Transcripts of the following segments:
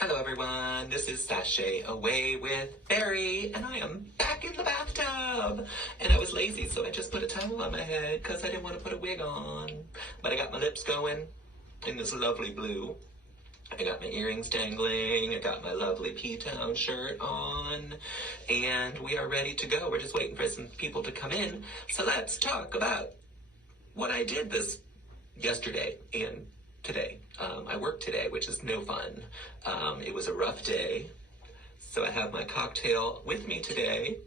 Hello everyone, this is Sashay away with Barry, and I am back in the bathtub. And I was lazy, so I just put a towel on my head because I didn't want to put a wig on. But I got my lips going in this lovely blue. I got my earrings dangling, I got my lovely P-Town shirt on, and we are ready to go. We're just waiting for some people to come in. So let's talk about what I did this yesterday and today. I worked today, which is no fun. It was a rough day. So I have my cocktail with me today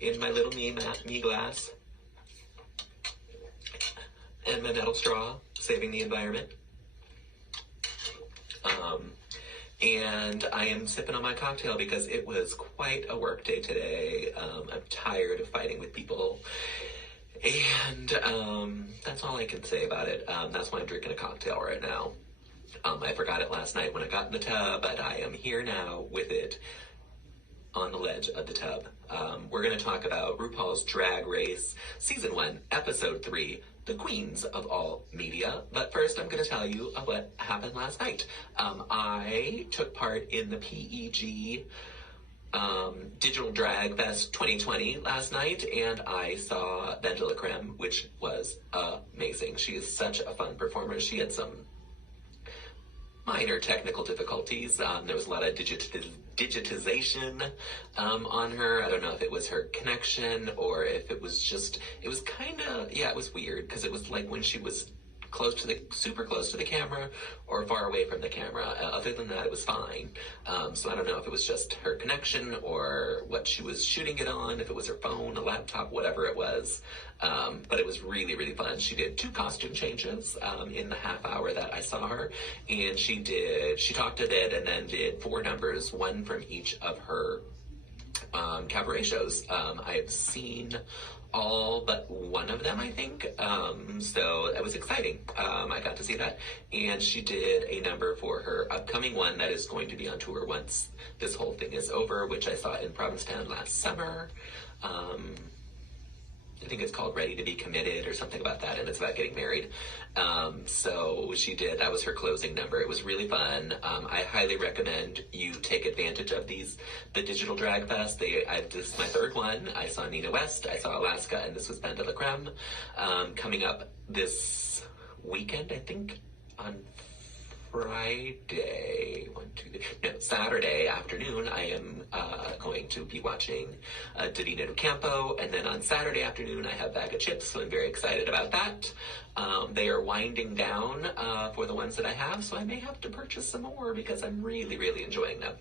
in my little me glass and my metal straw, saving the environment. And I am sipping on my cocktail because it was quite a work day today. I'm tired of fighting with people. And that's all I can say about it. That's why I'm drinking a cocktail right now. I forgot it last night when I got in the tub, but I am here now with it on the ledge of the tub. We're going to talk about RuPaul's Drag Race Season 1, Episode 3, The Queens of All Media. But first, I'm going to tell you what happened last night. I took part in the PEG Digital Drag Fest 2020 last night, and I saw Vendela Creme, which was amazing. She is such a fun performer. She had some minor technical difficulties. There was a lot of digitization on her. I don't know if it was her connection or if it was just, it was kind of, it was weird because it was like when she was super close to the camera or far away from the camera. Other than that, it was fine. So I don't know if it was just her connection or what she was shooting it on, if it was her phone, a laptop, whatever it was. But it was really, really fun. She did 2 costume changes in the half hour that I saw her. And she talked a bit and then did 4 numbers, 1 from each of her cabaret shows. I've seen all but 1 of them, I think. So that was exciting. I got to see that. And she did a number for her upcoming one that is going to be on tour once this whole thing is over, which I saw in Provincetown last summer. I think it's called Ready to Be Committed or something about that, and it's about getting married. So she did, that was her closing number. It was really fun. I highly recommend you take advantage of the Digital Drag Fest. This is my 3rd one. I saw Nina West, I saw Alaska, and this was Vendela Creme. Coming up this weekend, I think, on Saturday afternoon, I am going to be watching Divina Campo, and then on Saturday afternoon, I have Bag of Chips, so I'm very excited about that. They are winding down for the ones that I have, so I may have to purchase some more because I'm really, really enjoying them.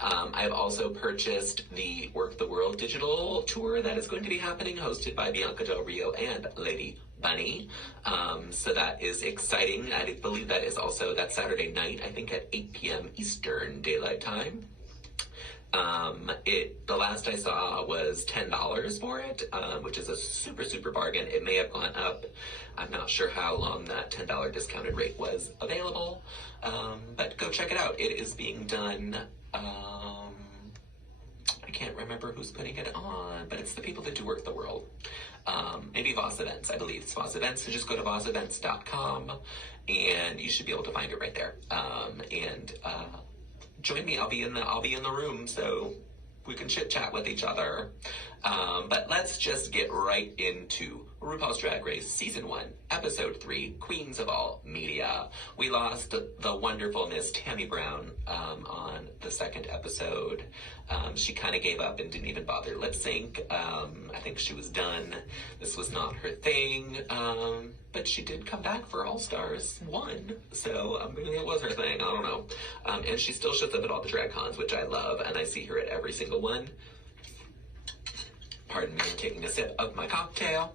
I've also purchased the Work the World digital tour that is going to be happening, hosted by Bianca Del Rio and Lady Bunny. So that is exciting. I believe that is also that Saturday night, I think at 8 p.m. Eastern Daylight Time. The last I saw was $10 for it, which is a super, super bargain. It may have gone up. I'm not sure how long that $10 discounted rate was available, but go check it out. It is being done, I can't remember who's putting it on, but it's the people that do Work the World. Maybe Voss Events, I believe it's Voss Events. So just go to vossevents.com and you should be able to find it right there. And join me. I'll be in the room so we can chit chat with each other. But let's just get right into RuPaul's Drag Race Season 1, Episode 3, Queens of All Media. We lost the wonderful Miss Tammy Brown on the 2nd episode. She kind of gave up and didn't even bother lip sync. I think she was done. This was not her thing. But she did come back for All Stars 1. So maybe it was her thing. I don't know. And she still shows up at all the drag cons, which I love. And I see her at every single one. Pardon me, I'm taking a sip of my cocktail.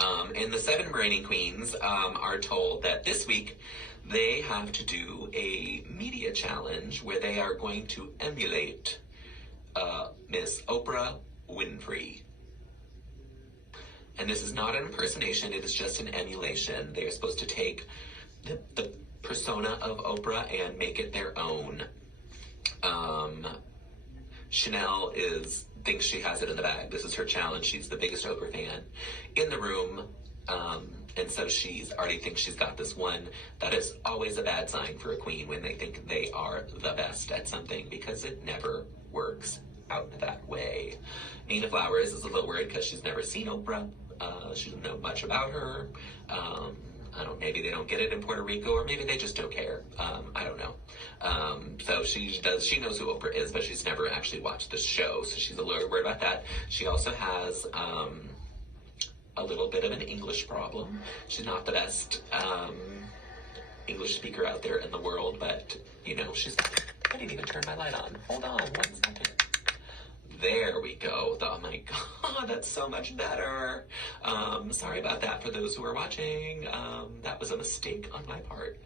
And the 7 reigning queens are told that this week they have to do a media challenge where they are going to emulate Miss Oprah Winfrey. And this is not an impersonation, it is just an emulation. They are supposed to take the persona of Oprah and make it their own. Chanel thinks she has it in the bag. This is her challenge. She's the biggest Oprah fan in the room. And so she's already thinks she's got this one. That is always a bad sign for a queen when they think they are the best at something, because it never works out that way. Nina Flowers is a little worried because she's never seen Oprah. She doesn't know much about her. Maybe they don't get it in Puerto Rico, or maybe they just don't care. I don't know. So she knows who Oprah is, but she's never actually watched the show, so she's a little worried about that. She also has a little bit of an English problem. She's not the best English speaker out there in the world, but, she's... I didn't even turn my light on. Hold on 1 second. There we go. Oh my God, that's so much better. Sorry about that for those who are watching. That was a mistake on my part.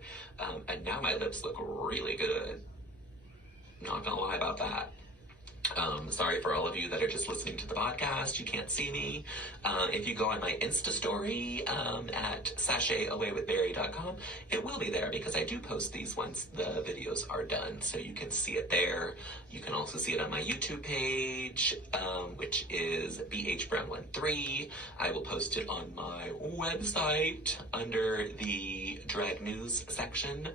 And now my lips look really good. Not gonna lie about that. Sorry for all of you that are just listening to the podcast. You can't see me. If you go on my Insta story at sashayawaywithberry.com, it will be there, because I do post these once the videos are done, so you can see it there. You can also see it on my YouTube page, which is BHBrown13. I will post it on my website under the drag news section,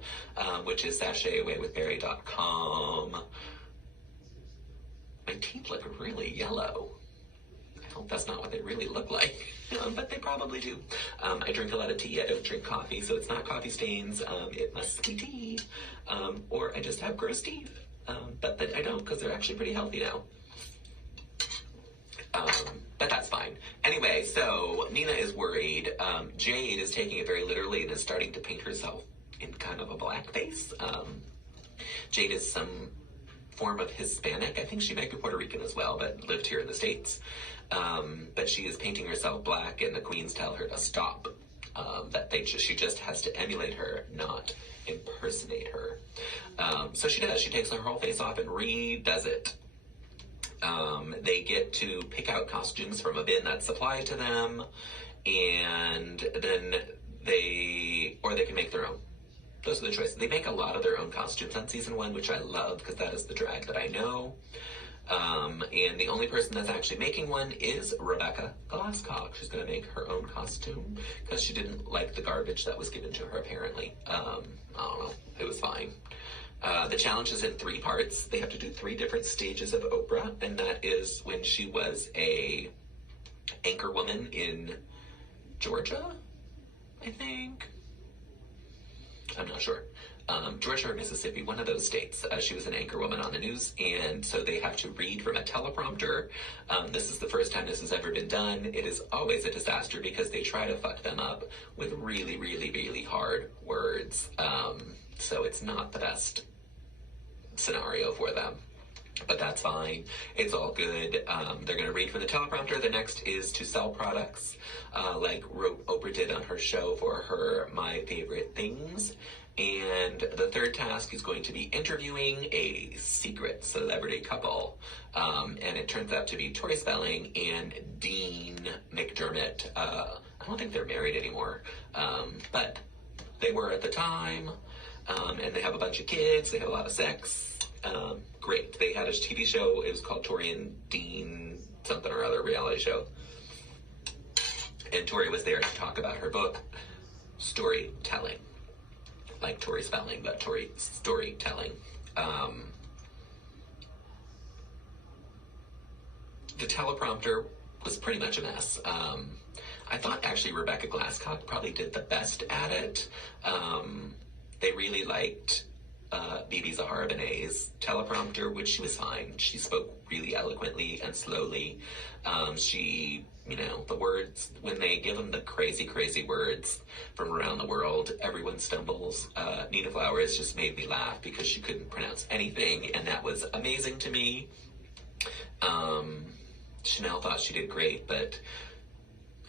which is sashayawaywithberry.com. My teeth look really yellow. I hope that's not what they really look like, but they probably do. I drink a lot of tea. I don't drink coffee, so it's not coffee stains. It must be tea, or I just have gross teeth. But I don't, because they're actually pretty healthy now. But that's fine. Anyway, so Nina is worried. Jade is taking it very literally and is starting to paint herself in kind of a blackface. Jade is some form of Hispanic. I think she might be Puerto Rican as well, but lived here in the States. But she is painting herself black, and the queens tell her to stop. She just has to emulate her, not impersonate her. So she does. She takes her whole face off and redoes it. They get to pick out costumes from a bin that's supplied to them, and then they can make their own. Those are the choices. They make a lot of their own costumes on season 1, which I love, because that is the drag that I know. And the only person that's actually making one is Rebecca Glasscock. She's going to make her own costume because she didn't like the garbage that was given to her, apparently. I don't know. It was fine. The challenge is in 3 parts. They have to do 3 different stages of Oprah, and that is when she was a anchor woman in Georgia, I think. I'm not sure. Georgia or Mississippi, one of those states. She was an anchor woman on the news, and so they have to read from a teleprompter. This is the first time this has ever been done. It is always a disaster because they try to fuck them up with really, really, really hard words. So it's not the best scenario for them. But that's fine. It's all good. They're going to read from the teleprompter. The next is to sell products, like Oprah did on her show for her My Favorite Things. And the third task is going to be interviewing a secret celebrity couple. And it turns out to be Tori Spelling and Dean McDermott. I don't think they're married anymore, but they were at the time. And they have a bunch of kids. They have a lot of sex. Great. They had a TV show. It was called Tori and Dean something or other, reality show. And Tori was there to talk about her book, Storytelling. Like Tori Spelling, but Tori Storytelling. The teleprompter was pretty much a mess. I thought actually Rebecca Glasscock probably did the best at it. They really liked Bibi Zahara Benet's teleprompter, which she was fine. She spoke really eloquently and slowly. The words, when they give them the crazy, crazy words from around the world, everyone stumbles. Nina Flowers just made me laugh because she couldn't pronounce anything, and that was amazing to me. Chanel thought she did great, but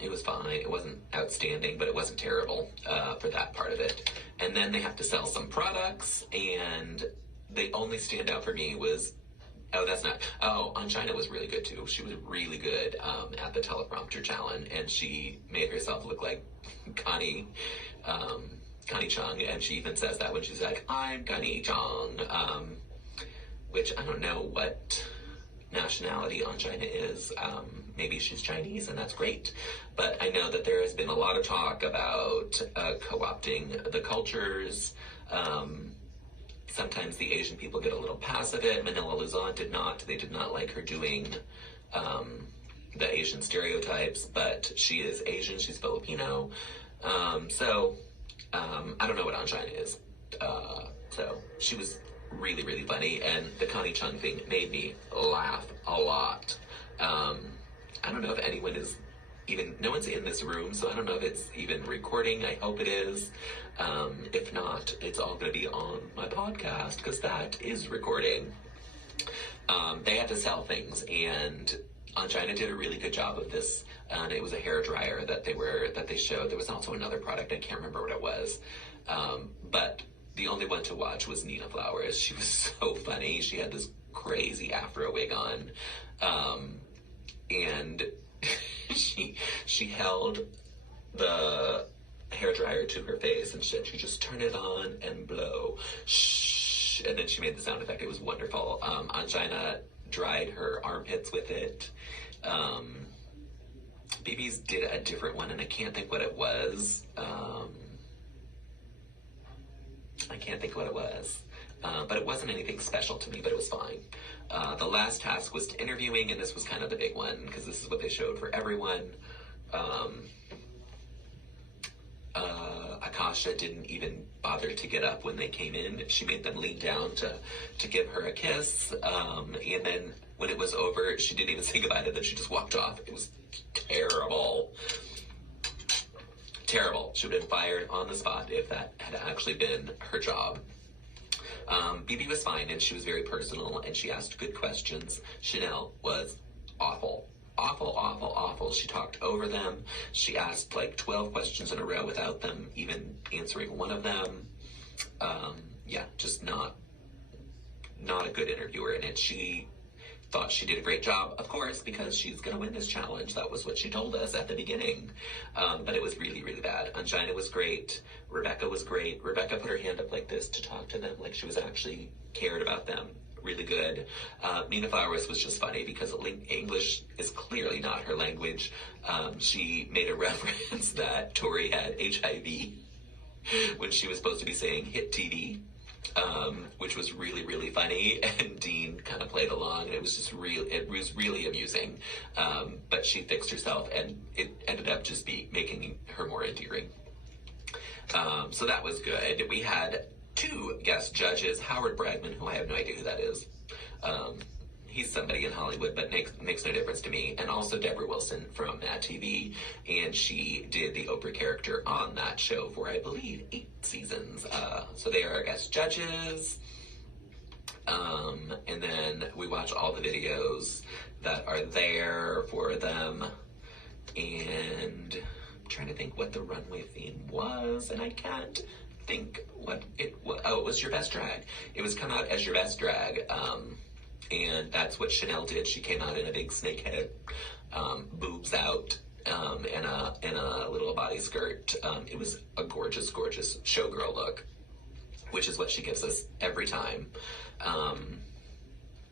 it was fine. It wasn't outstanding, but it wasn't terrible for that part of it. And then they have to sell some products, and the only standout for me was, China was really good too. She was really good at the teleprompter challenge, and she made herself look like Connie Chung, and she even says that when she's like, "I'm Connie Chung," which I don't know what nationality Angina is. Maybe she's Chinese, and that's great. But I know that there has been a lot of talk about co-opting the cultures. Sometimes the Asian people get a little pass of it. Manila Luzon did not. They did not like her doing the Asian stereotypes, but she is Asian. She's Filipino. So I don't know what Angina is. So she was really, really funny, and the Connie Chung thing made me laugh a lot. I don't know if anyone is even, no one's in this room, so I don't know if it's even recording. I hope it is. If not, it's all going to be on my podcast, because that is recording. They had to sell things, and Angina did a really good job of this. And it was a hair dryer that they showed. There was also another product, I can't remember what it was. But the only one to watch was Nina Flowers. She was so funny. She had this crazy afro wig on. And she held the hairdryer to her face and said, "You just turn it on and blow. Shh." And then she made the sound effect. It was wonderful. Angina dried her armpits with it. BB's did a different one, and I can't think what it was. But it wasn't anything special to me, but it was fine. The last task was interviewing, and this was kind of the big one, because this is what they showed for everyone. Akasha didn't even bother to get up when they came in. She made them lean down to give her a kiss. And then when it was over, she didn't even say goodbye to them. She just walked off. It was terrible. Terrible. She would have been fired on the spot if that had actually been her job. BB was fine, and she was very personal, and she asked good questions. Chanel was awful. Awful. She talked over them. She asked like 12 questions in a row without them even answering one of them. Just not a good interviewer. And she thought she did a great job, of course, because she's going to win this challenge. That was what she told us at the beginning. But it was really, really bad. Angina was great. Rebecca was great. Rebecca put her hand up like this to talk to them, like she was actually cared about them. Really good. Nina Flowers was just funny because English is clearly not her language. She made a reference that Tori had HIV when she was supposed to be saying hit TV. Which was really, really funny, and Dean kind of played along, and it was really amusing. But she fixed herself, and it ended up just making her more endearing. So that was good. We had 2 guest judges, Howard Bragman, who I have no idea who that is. He's somebody in Hollywood, but makes no difference to me. And also Deborah Wilson from Mad TV, and she did the Oprah character on that show for, I believe, 8 seasons. So they are our guest judges. And then we watch all the videos that are there for them. And I'm trying to think what the runway theme was, and I can't think what it was. Oh, it was Your Best Drag. It was Come Out as Your Best Drag. And that's what Chanel did. She came out in a big snake head, boobs out, and a little body skirt. It was a gorgeous, gorgeous showgirl look, which is what she gives us every time.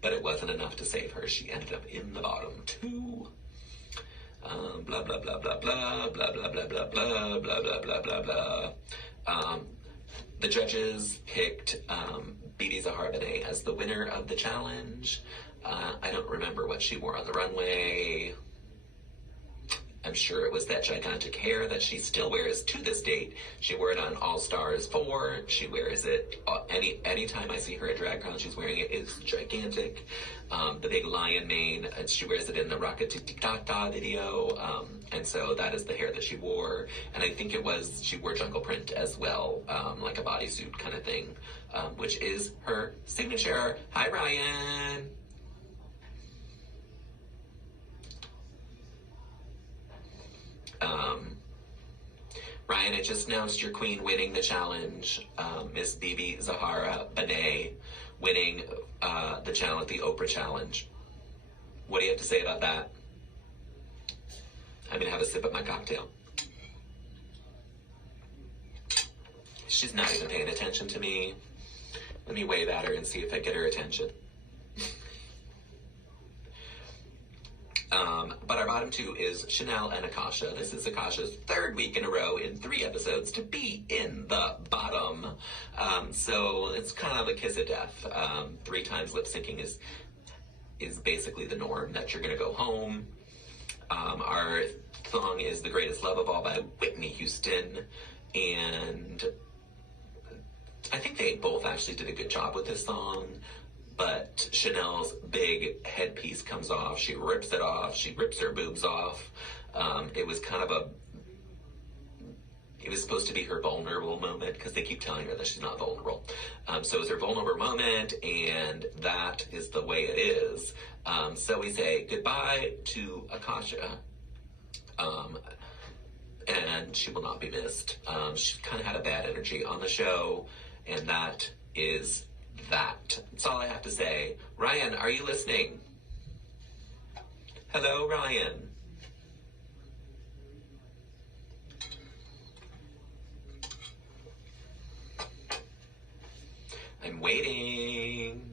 But it wasn't enough to save her. She ended up in the bottom 2. Blah, blah, blah, blah, blah, blah, blah, blah, blah, blah, blah, blah, blah, blah. The judges picked BB Zahara Benet as the winner of the challenge. I don't remember what she wore on the runway. I'm sure it was that gigantic hair that she still wears to this date. She wore it on All Stars 4. She wears it anytime I see her at DragCon. She's wearing it. It's gigantic. The big lion mane, and she wears it in the Rocket Tic Tic Tac Ta video. And so that is the hair that she wore. And I think she wore jungle print as well, like a bodysuit kind of thing, which is her signature. Hi, Ryan. Ryan, I just announced your queen winning the challenge, Miss BB Zahara Benet, winning the challenge, the Oprah challenge. What do you have to say about that? I'm gonna have a sip of my cocktail. She's not even paying attention to me. Let me wave at her and see if I get her attention. But our bottom two is Chanel and Akasha. This is Akasha's third week in a row in 3 episodes to be in the bottom. So it's kind of a kiss of death. 3 times lip syncing is basically the norm, that you're going to go home. Our song is The Greatest Love of All by Whitney Houston. And I think they both actually did a good job with this song. But Chanel's big headpiece comes off. She rips it off. She rips her boobs off. It was kind of it was supposed to be her vulnerable moment, because they keep telling her that she's not vulnerable. So it was her vulnerable moment, and that is the way it is. So we say goodbye to Akasha. And she will not be missed. She kind of had a bad energy on the show, and that is that. That's all I have to say. Ryan, are you listening? Hello, Ryan. I'm waiting.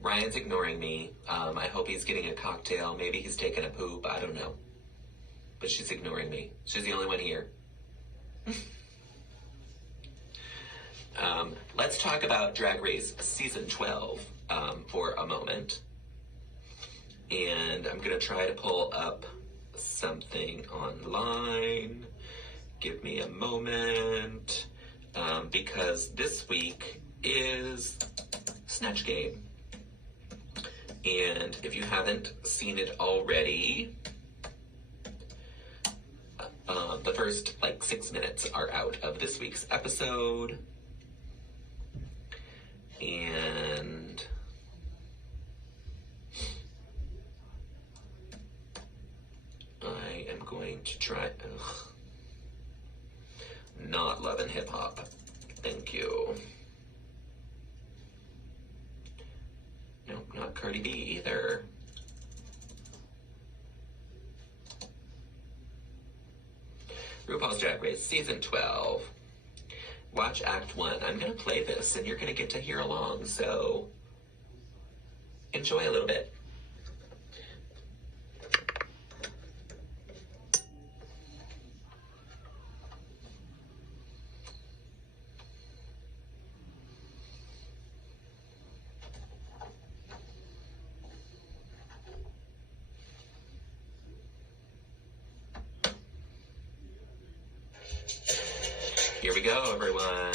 Ryan's ignoring me. I hope he's getting a cocktail. Maybe he's taking a poop. I don't know. But she's ignoring me. She's the only one here. Let's talk about Drag Race Season 12 for a moment. And I'm going to try to pull up something online. Give me a moment. Because this week is Snatch Game. And if you haven't seen it already, the first 6 minutes are out of this week's episode. And I am going to try. Not loving hip hop. Thank you. Nope, not Cardi B either. RuPaul's Drag Race Season 12. Watch Act 1. I'm going to play this, and you're going to get to hear along, so enjoy a little bit. Here we go, everyone.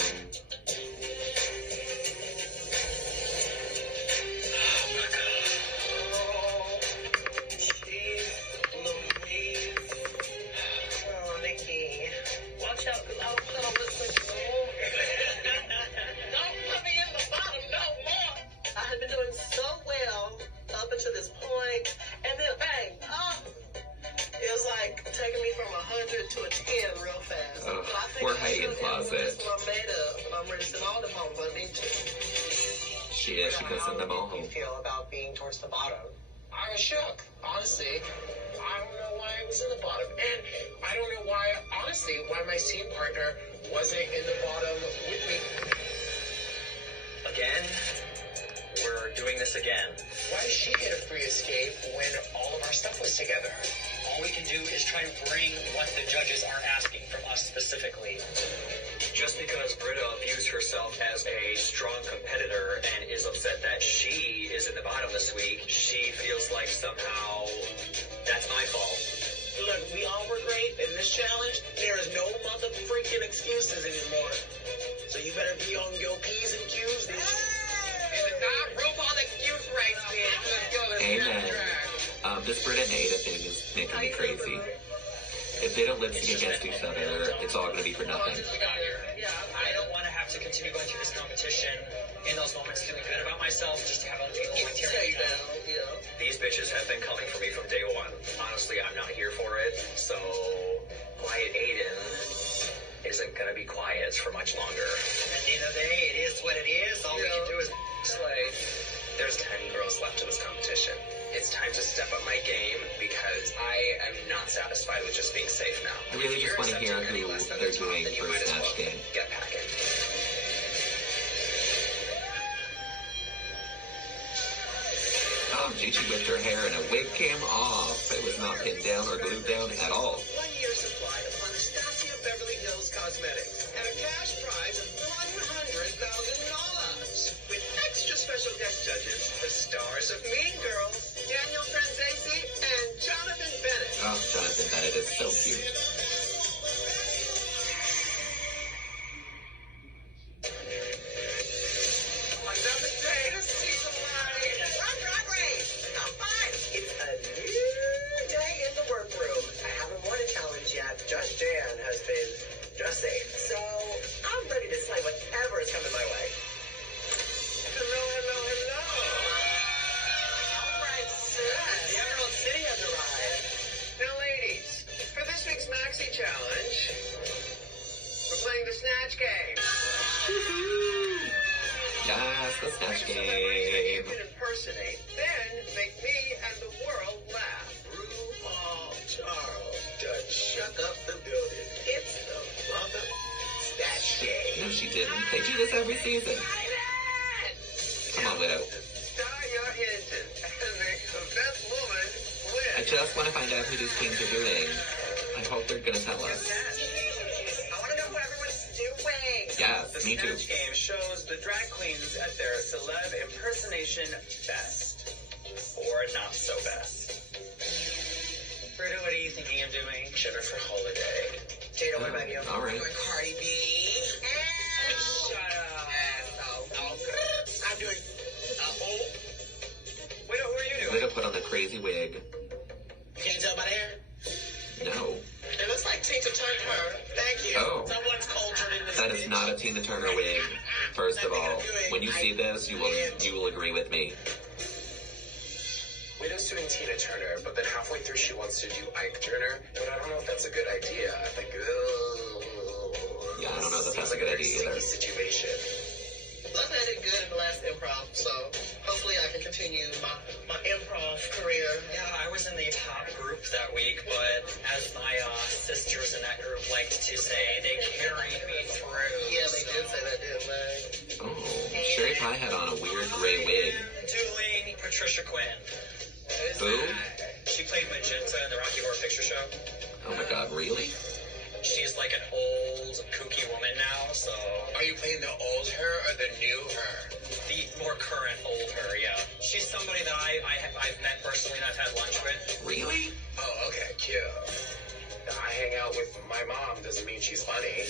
She goes in the ball home. How do you feel about being towards the bottom? I was shook, honestly. I don't know why I was in the bottom. And I don't know why, honestly, why my scene partner wasn't in the bottom with me. Again? We're doing this again. Why does she get a free escape when all of our stuff was together? All we can do is try to bring what the judges are asking from us specifically. Just because Britta views herself as a strong competitor and is upset that she is in the bottom this week, she feels like somehow that's my fault. Look, we all were great in this challenge. There is no mother freaking excuses anymore. So you better be on your P's and Q's. And it's not RuPaul excuse right there. Let's go. Amen. This Britta and Ada thing is making me crazy. If they don't lip sync against each other, it's all going to be for nothing. I don't want to have to continue going through this competition in those moments feeling good about myself, just to have other people tearing me down. These bitches have been coming for me from day one. Honestly, I'm not here for it, so quiet Aiden isn't going to be quiet for much longer. At the end of the day, it is what it is. All we can do is slay. There's 10 girls left in this competition. It's time to step up my game because I am not satisfied with just being safe now. I really just want to hear who they're doing for a Snatch Game. Get packing. Oh, Gigi whipped her hair and a wig came off. It was not pinned down or glued down at all. 1 year supply of Anastasia Beverly Hills Cosmetics and a cash prize of $100,000. With extra special guest judges, the stars of Mean Girls, Daniel Franzese and Jonathan Bennett. Oh, Jonathan Bennett is so cute. Another day to see the light. Run, Drag Race. Top 5. It's a new day in the workroom. I haven't won a challenge yet. Just Jan has been just safe. So I'm ready to slay whatever is coming my way. Hello, hello, hello. All right, sis. The Emerald City has arrived. Now, ladies, for this week's Maxi Challenge, we're playing the Snatch Game. Yes, the Snatch Bring a celebrity Game. you can impersonate, then make me and the world laugh. RuPaul, Charles, done shook up the building. It's the mother Snatch Game. No, she didn't. They do this every season. Come on, Widow. Start your engine and make the best woman win. I just want to find out who these queens are doing. I hope they're going to tell us. I want to know who everyone's doing. Yes, The me too. Snatch Game shows the drag queens at their celeb impersonation best. Or not so best. Britta, what are you thinking of doing? Jennifer Holiday. Jada, what about you? All right. I'm doing Cardi B. Shut up. I'm doing Widow, who are you doing? Widow put on the crazy wig. You can't tell by the hair? No, It looks like Tina Turner. Thank you. Oh. Someone's cultured in this that is bitch. not a Tina Turner wig. First of all, when you see this, you will agree with me. Widow's doing Tina Turner, but then halfway through she wants to do Ike Turner, but I don't know if that's a good idea. Like, Yeah, I don't know that that's a good idea either. Situation. Luckily, I did good in the last improv, so hopefully I can continue my improv career. Yeah, I was in the top group that week, but as my sisters in that group liked to say, they carried me through. Yeah, they did say that, didn't they? Oh, Sherry Pie had on a weird gray wig. Doing Patricia Quinn. Who? She played Magenta in the Rocky Horror Picture Show. Oh my god, really? She's like an old, kooky woman now, so... Are you playing the old her or the new her? The more current old her, yeah. She's somebody that I've met personally and I've had lunch with. Really? Oh, okay, cute. I hang out with my mom doesn't mean she's funny.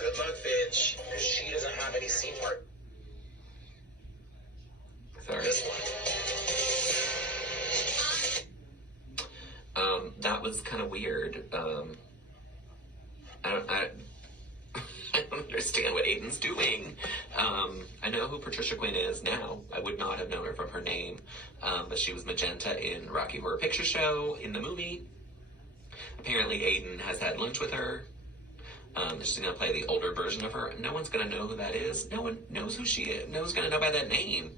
Good luck, bitch. And she doesn't have any scene part. Sorry. This one. That was kind of weird. I don't understand what Aiden's doing. I know who Patricia Quinn is now. I would not have known her from her name. But she was Magenta in Rocky Horror Picture Show in the movie. Apparently Aiden has had lunch with her. She's going to play the older version of her. No one's going to know who that is. No one knows who she is. No one's going to know by that name.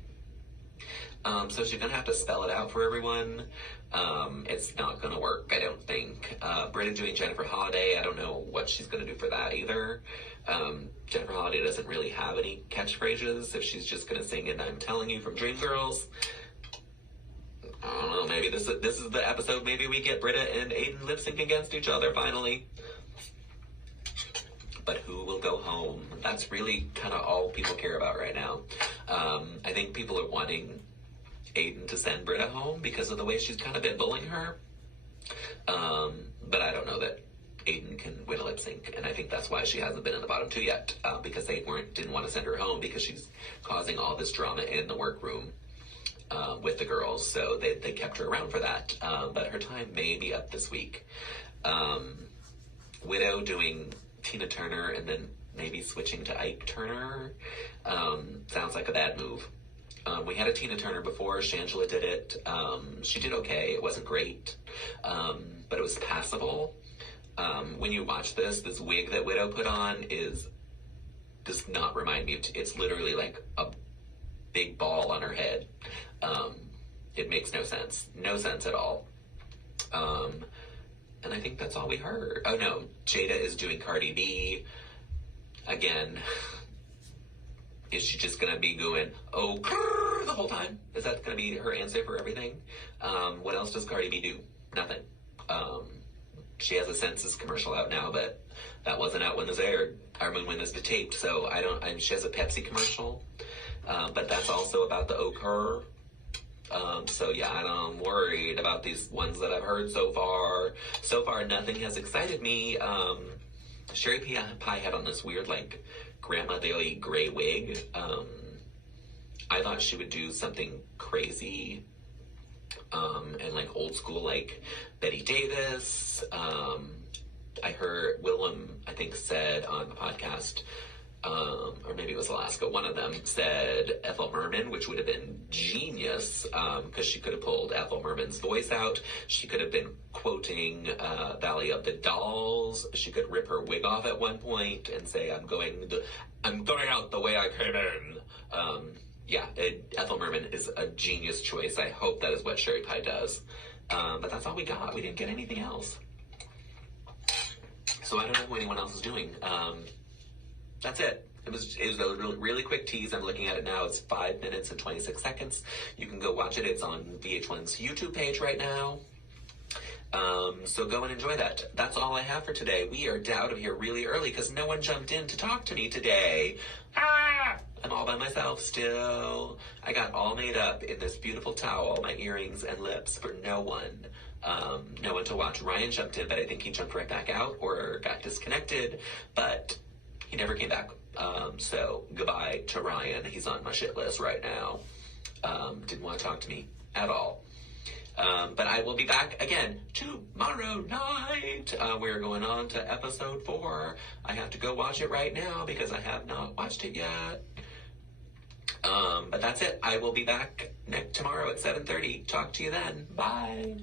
So she's going to have to spell it out for everyone. It's not going to work, I don't think. Britta doing Jennifer Holiday, I don't know what she's going to do for that either. Jennifer Holiday doesn't really have any catchphrases if she's just going to sing it, I'm telling you, from Dreamgirls. I don't know, maybe this is the episode. Maybe we get Britta and Aiden lip sync against each other finally. But who will go home? That's really kind of all people care about right now. I think people are wanting Aiden to send Britta home because of the way she's kind of been bullying her. But I don't know that Aiden can win a lip sync, and I think that's why she hasn't been in the bottom two yet, because they didn't want to send her home because she's causing all this drama in the workroom with the girls, so they kept her around for that. But her time may be up this week. Widow doing Tina Turner and then maybe switching to Ike Turner sounds like a bad move. We had a Tina Turner before. Shangela did it. She did okay. It wasn't great, but it was passable. When you watch this wig that Widow put on does not remind me of. It's literally like a big ball on her head. It makes no sense. No sense at all. And I think that's all we heard. Oh no, Jada is doing Cardi B. Again, is she just gonna be going, oh, the whole time? Is that gonna be her answer for everything? What else does Cardi B do? Nothing. She has a Census commercial out now, but that wasn't out when this aired. Or when this was taped, so she has a Pepsi commercial. But that's also about the Oprah. So yeah, I'm worried about these ones that I've heard so far. So far, nothing has excited me. Sherry Pie had on this weird, like, grandmotherly gray wig. I thought she would do something crazy, and like old school, like Betty Davis. I heard Willem, I think, said on the podcast, or maybe it was Alaska, one of them said Ethel Merman, which would have been genius, because she could have pulled Ethel Merman's voice out. She could have been quoting Valley of the Dolls. She could rip her wig off at one point and say, I'm going out the way I came in. Ethel Merman is a genius choice. I hope that is what Sherry Pie does. But that's all we got. We didn't get anything else. So I don't know who anyone else is doing. That's it. It was a really quick tease. I'm looking at it now. It's 5 minutes and 26 seconds. You can go watch it. It's on VH1's YouTube page right now. So go and enjoy that. That's all I have for today. We are out of here really early because no one jumped in to talk to me today. I'm all by myself still. I got all made up in this beautiful towel, my earrings and lips, for no one. No one to watch. Ryan jumped in, but I think he jumped right back out or got disconnected, but he never came back. So goodbye to Ryan. He's on my shit list right now. Didn't want to talk to me at all. But I will be back again tomorrow night. We're going on to episode 4. I have to go watch it right now because I have not watched it yet. But that's it. I will be back tomorrow at 7:30. Talk to you then. Bye.